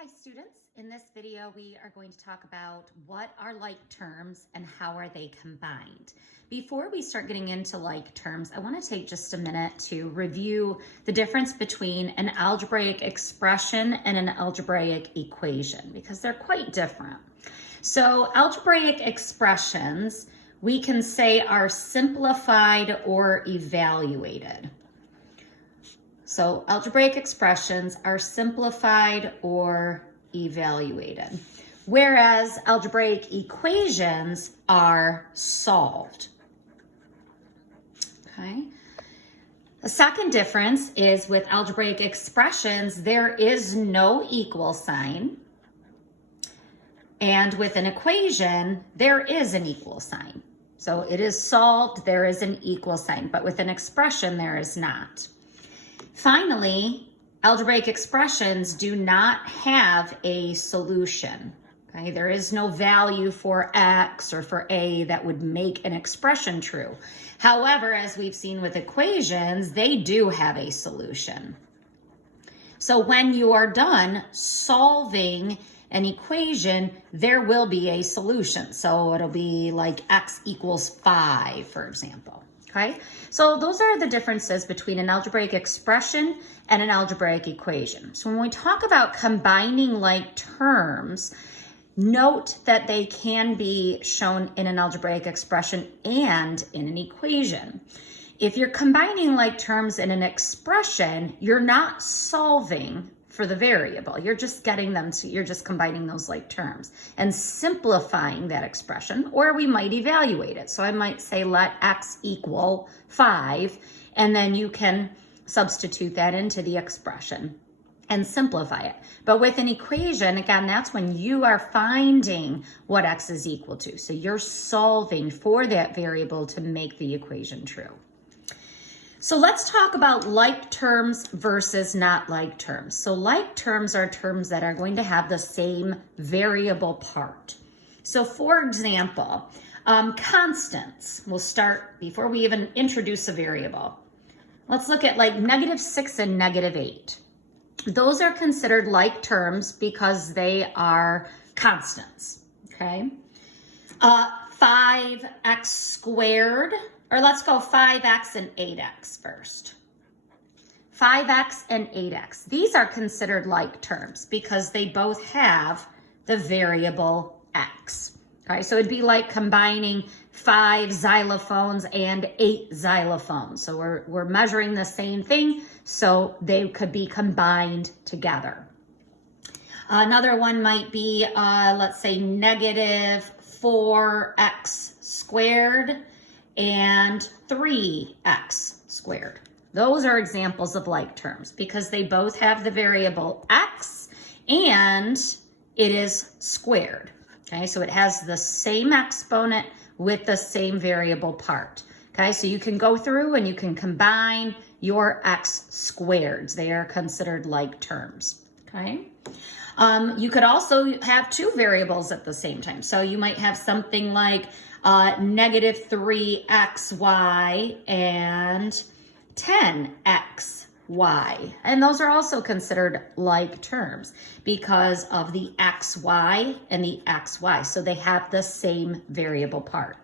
Hi students, in this video we are going to talk about what are like terms and how are they combined. Before we start getting into like terms, I want to take just a minute to review the difference between an algebraic expression and an algebraic equation because they're quite different. So algebraic expressions we can say are simplified or evaluated. So algebraic expressions are simplified or evaluated, whereas algebraic equations are solved. Okay. The second difference is with algebraic expressions, there is no equal sign. And with an equation, there is an equal sign. So it is solved, there is an equal sign, but with an expression, there is not. Finally, algebraic expressions do not have a solution. Okay? There is no value for x or for a that would make an expression true. However, as we've seen with equations, they do have a solution. So when you are done solving an equation, there will be a solution. So it'll be like x equals 5, for example. Okay, so those are the differences between an algebraic expression and an algebraic equation. So when we talk about combining like terms, note that they can be shown in an algebraic expression and in an equation. If you're combining like terms in an expression, you're not solving for the variable. You're just getting them to, you're just combining those like terms and simplifying that expression, or we might evaluate it. So I might say let x equal 5, and then you can substitute that into the expression and simplify it. But with an equation, again, that's when you are finding what x is equal to. So you're solving for that variable to make the equation true. So let's talk about like terms versus not like terms. So like terms are terms that are going to have the same variable part. So for example, constants. We'll start before we even introduce a variable. Let's look at like -6 and -8. Those are considered like terms because they are constants, okay? 5x squared. Or let's go 5x and 8x first. 5x and 8x. These are considered like terms because they both have the variable x. Okay, so it'd be like combining 5 xylophones and 8 xylophones. So we're measuring the same thing, so they could be combined together. Another one might be, let's say, -4x squared and 3x squared. Those are examples of like terms because they both have the variable x and it is squared. Okay, so it has the same exponent with the same variable part. Okay, so you can go through and you can combine your x squareds. They are considered like terms. Okay. You could also have two variables at the same time. So you might have something like -3xy and 10xy. And those are also considered like terms because of the xy and the xy. So they have the same variable part.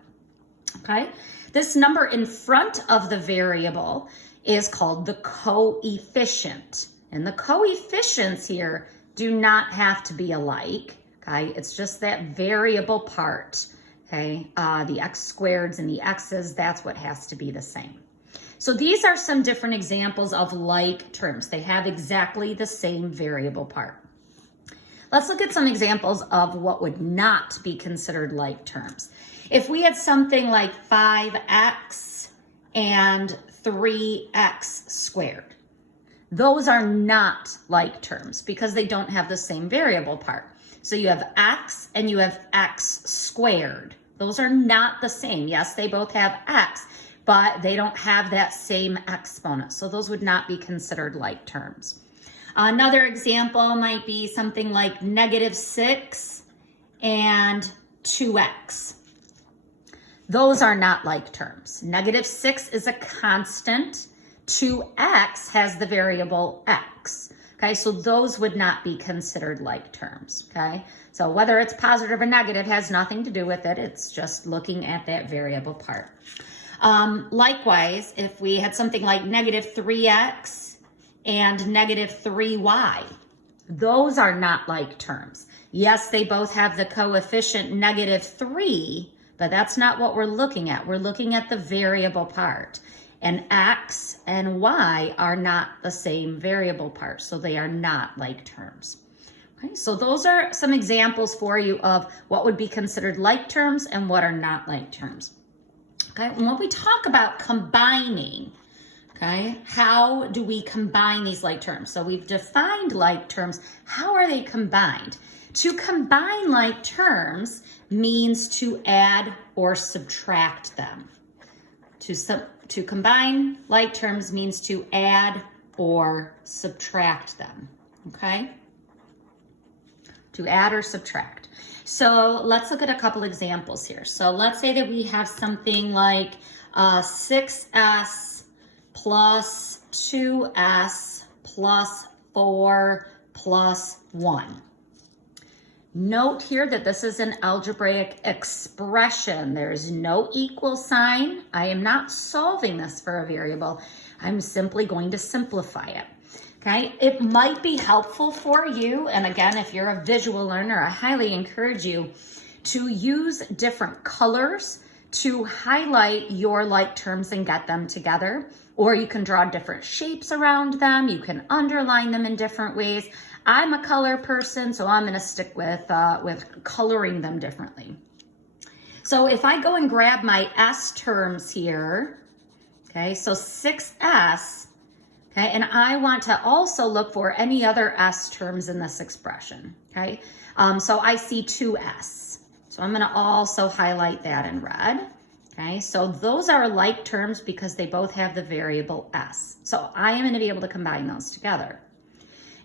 Okay. This number in front of the variable is called the coefficient. And the coefficients here do not have to be alike. Okay. It's just that variable part. Okay, the x squareds and the x's, that's what has to be the same. So these are some different examples of like terms. They have exactly the same variable part. Let's look at some examples of what would not be considered like terms. If we had something like 5x and 3x squared, those are not like terms because they don't have the same variable part. So you have x and you have x squared. Those are not the same. Yes, they both have x, but they don't have that same exponent. So those would not be considered like terms. Another example might be something like -6 and 2x. Those are not like terms. -6 is a constant. 2x has the variable x. Okay, so those would not be considered like terms. Okay, so whether it's positive or negative has nothing to do with it. It's just looking at that variable part. Likewise, if we had something like negative 3x and negative 3y, those are not like terms. Yes, they both have the coefficient negative 3, but that's not what we're looking at. We're looking at the variable part. And x and y are not the same variable part, so they are not like terms. Okay, so those are some examples for you of what would be considered like terms and what are not like terms. Okay, and when we talk about combining, okay, how do we combine these like terms? So we've defined like terms. How are they combined? To combine like terms means to add or subtract them. To combine like terms means to add or subtract them, okay? To add or subtract. So let's look at a couple examples here. So let's say that we have something like 6s plus 2s plus 4 plus 1. Note here that this is an algebraic expression. There's no equal sign. I am not solving this for a variable. I'm simply going to simplify it. Okay, it might be helpful for you, and again, if you're a visual learner, I highly encourage you to use different colors to highlight your like terms and get them together, or you can draw different shapes around them. You can underline them in different ways. I'm a color person, so I'm going to stick with coloring them differently. So if I go and grab my S terms here, okay, so 6S, okay, and I want to also look for any other S terms in this expression, okay? So I see 2S. So I'm going to also highlight that in red, okay? So those are like terms because they both have the variable S. So I am going to be able to combine those together.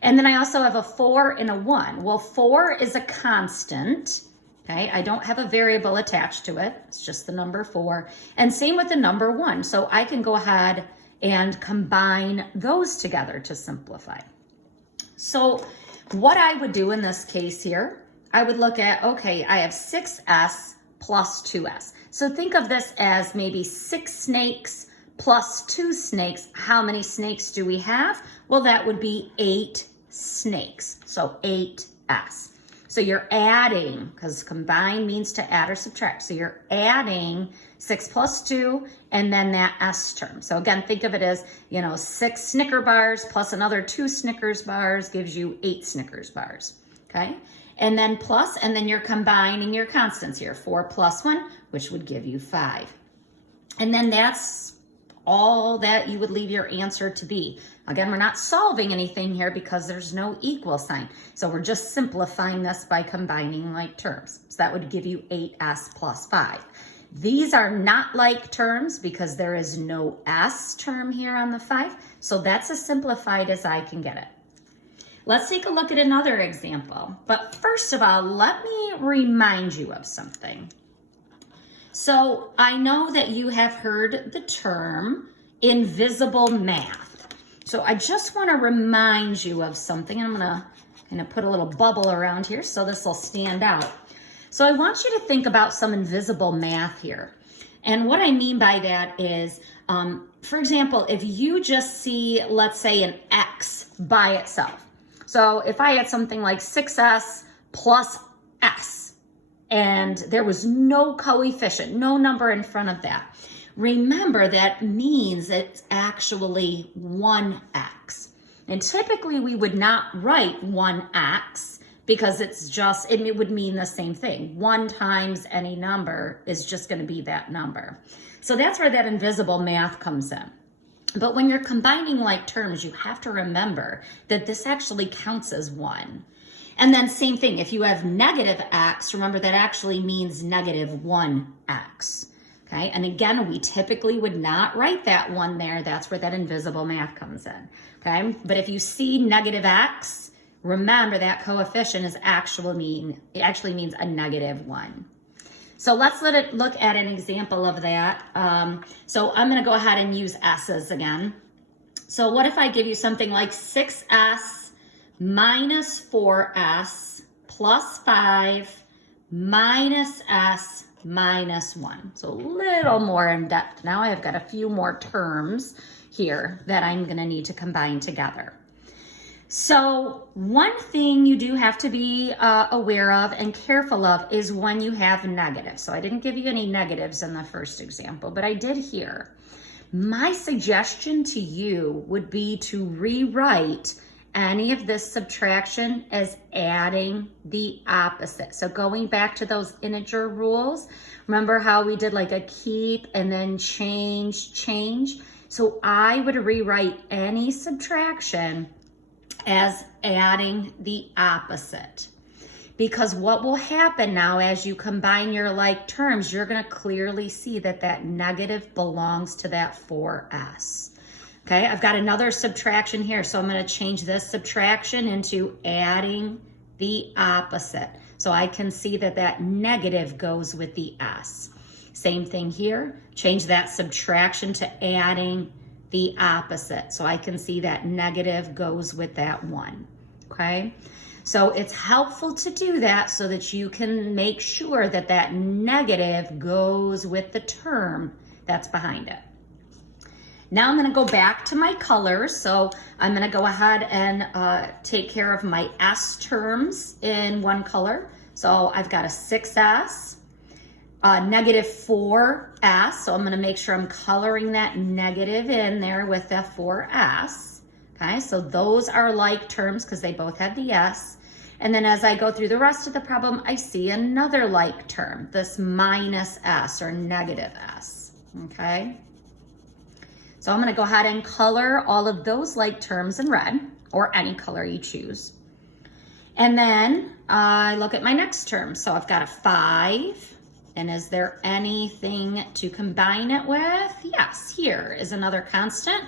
And then I also have a 4 and a 1. Well, 4 is a constant, okay? I don't have a variable attached to it. It's just the number 4. And same with the number 1. So I can go ahead and combine those together to simplify. So what I would do in this case here, I would look at, okay, I have 6s plus 2s. So think of this as maybe 6 snakes plus 2 snakes. How many snakes do we have? Well, that would be 8 snakes. So 8s. So you're adding, because combine means to add or subtract. So you're adding 6 plus 2 and then that S term. So again, think of it as, 6 Snicker bars plus another 2 Snickers bars gives you 8 Snickers bars. Okay? And then plus, and then you're combining your constants here. 4 plus 1, which would give you 5. And then that's all that you would leave your answer to be. Again, we're not solving anything here because there's no equal sign. So we're just simplifying this by combining like terms. So that would give you 8s plus 5. These are not like terms because there is no s term here on the 5. So that's as simplified as I can get it. Let's take a look at another example. But first of all, let me remind you of something. So I know that you have heard the term invisible math. So I just want to remind you of something. I'm going to kind of put a little bubble around here so this will stand out. So I want you to think about some invisible math here. And what I mean by that is, for example, if you just see, let's say, an X by itself. So if I had something like 6s plus s, and there was no coefficient, no number in front of that, remember that means it's actually 1x. And typically we would not write 1x because it's just, it would mean the same thing. 1 times any number is just going to be that number. So that's where that invisible math comes in. But when you're combining like terms, you have to remember that this actually counts as 1. And then same thing, if you have negative x, remember that actually means negative 1x. Okay, and again, we typically would not write that 1 there. That's where that invisible math comes in. Okay, but if you see negative x, remember that coefficient is actually means a negative 1. So let's look at an example of that. So I'm going to go ahead and use s's again. So what if I give you something like 6s minus 4s plus 5 minus s minus 1. So a little more in depth. Now I've got a few more terms here that I'm going to need to combine together. So one thing you do have to be aware of and careful of is when you have negatives. So I didn't give you any negatives in the first example, but I did here. My suggestion to you would be to rewrite any of this subtraction as adding the opposite. So going back to those integer rules, remember how we did like a keep and then change? So I would rewrite any subtraction as adding the opposite. Because what will happen now as you combine your like terms, you're going to clearly see that that negative belongs to that 4s. Okay, I've got another subtraction here, so I'm going to change this subtraction into adding the opposite. So I can see that that negative goes with the s. Same thing here, change that subtraction to adding the opposite. So I can see that negative goes with that 1, okay? So it's helpful to do that so that you can make sure that that negative goes with the term that's behind it. Now I'm going to go back to my colors. So I'm going to go ahead and take care of my S terms in one color. So I've got a 6S, negative 4S. So I'm going to make sure I'm coloring that negative in there with the 4S. Okay, so those are like terms because they both had the S. And then as I go through the rest of the problem, I see another like term, this minus S or negative S. Okay. So I'm going to go ahead and color all of those like terms in red, or any color you choose. And then I look at my next term. So I've got a 5. And is there anything to combine it with? Yes, here is another constant,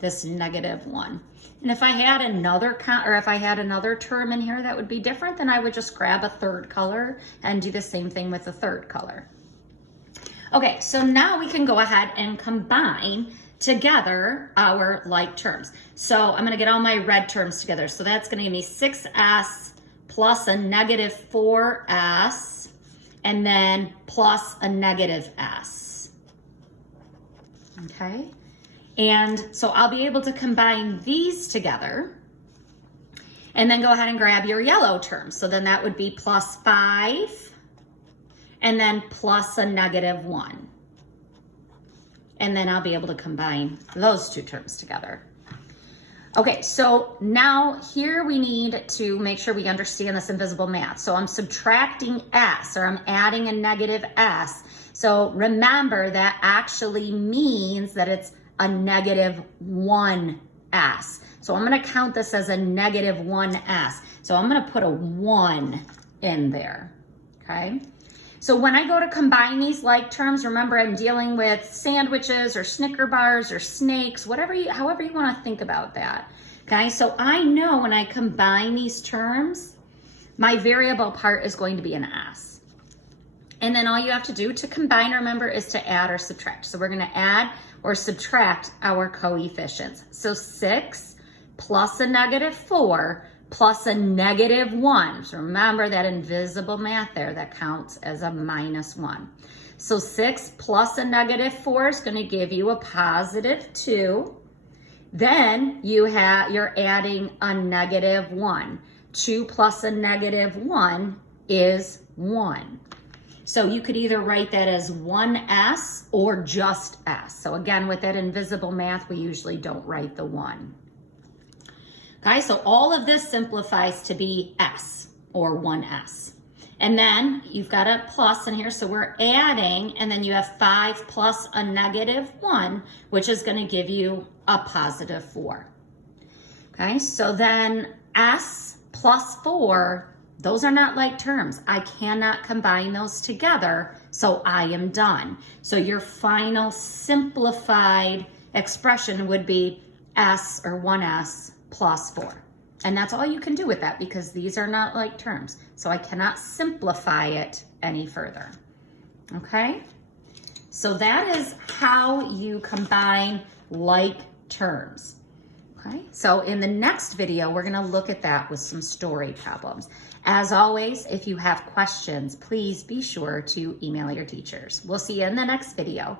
this negative 1. And if I had another term in here that would be different, then I would just grab a third color and do the same thing with the third color. Okay, so now we can go ahead and combine together our like terms. So I'm going to get all my red terms together. So that's going to give me 6s plus a negative 4s and then plus a negative s. Okay. And so I'll be able to combine these together and then go ahead and grab your yellow terms. So then that would be plus 5 and then plus a negative 1. And then I'll be able to combine those two terms together. Okay, so now here we need to make sure we understand this invisible math. So I'm subtracting s, or I'm adding a negative s. So remember that actually means that it's a negative 1s. So I'm going to count this as a negative 1s. So I'm going to put a 1 in there, okay? So when I go to combine these like terms, remember I'm dealing with sandwiches or Snicker bars or snakes, however you want to think about that. Okay, so I know when I combine these terms, my variable part is going to be an s. And then all you have to do to combine, remember, is to add or subtract. So we're going to add or subtract our coefficients. So 6 plus a negative 4 plus a negative 1. So remember that invisible math there that counts as a minus 1. So 6 plus a negative 4 is going to give you a positive 2. Then you're adding a negative 1. 2 plus a negative 1 is 1. So you could either write that as 1s or just s. So again, with that invisible math, we usually don't write the 1. Okay, so all of this simplifies to be s, or 1s. And then you've got a plus in here, so we're adding, and then you have 5 plus a negative 1, which is going to give you a positive 4. Okay, so then s plus 4, those are not like terms. I cannot combine those together, so I am done. So your final simplified expression would be s, or 1s, plus 4. And that's all you can do with that because these are not like terms. So I cannot simplify it any further. Okay? So that is how you combine like terms. Okay, so in the next video, we're gonna look at that with some story problems. As always, if you have questions, please be sure to email your teachers. We'll see you in the next video.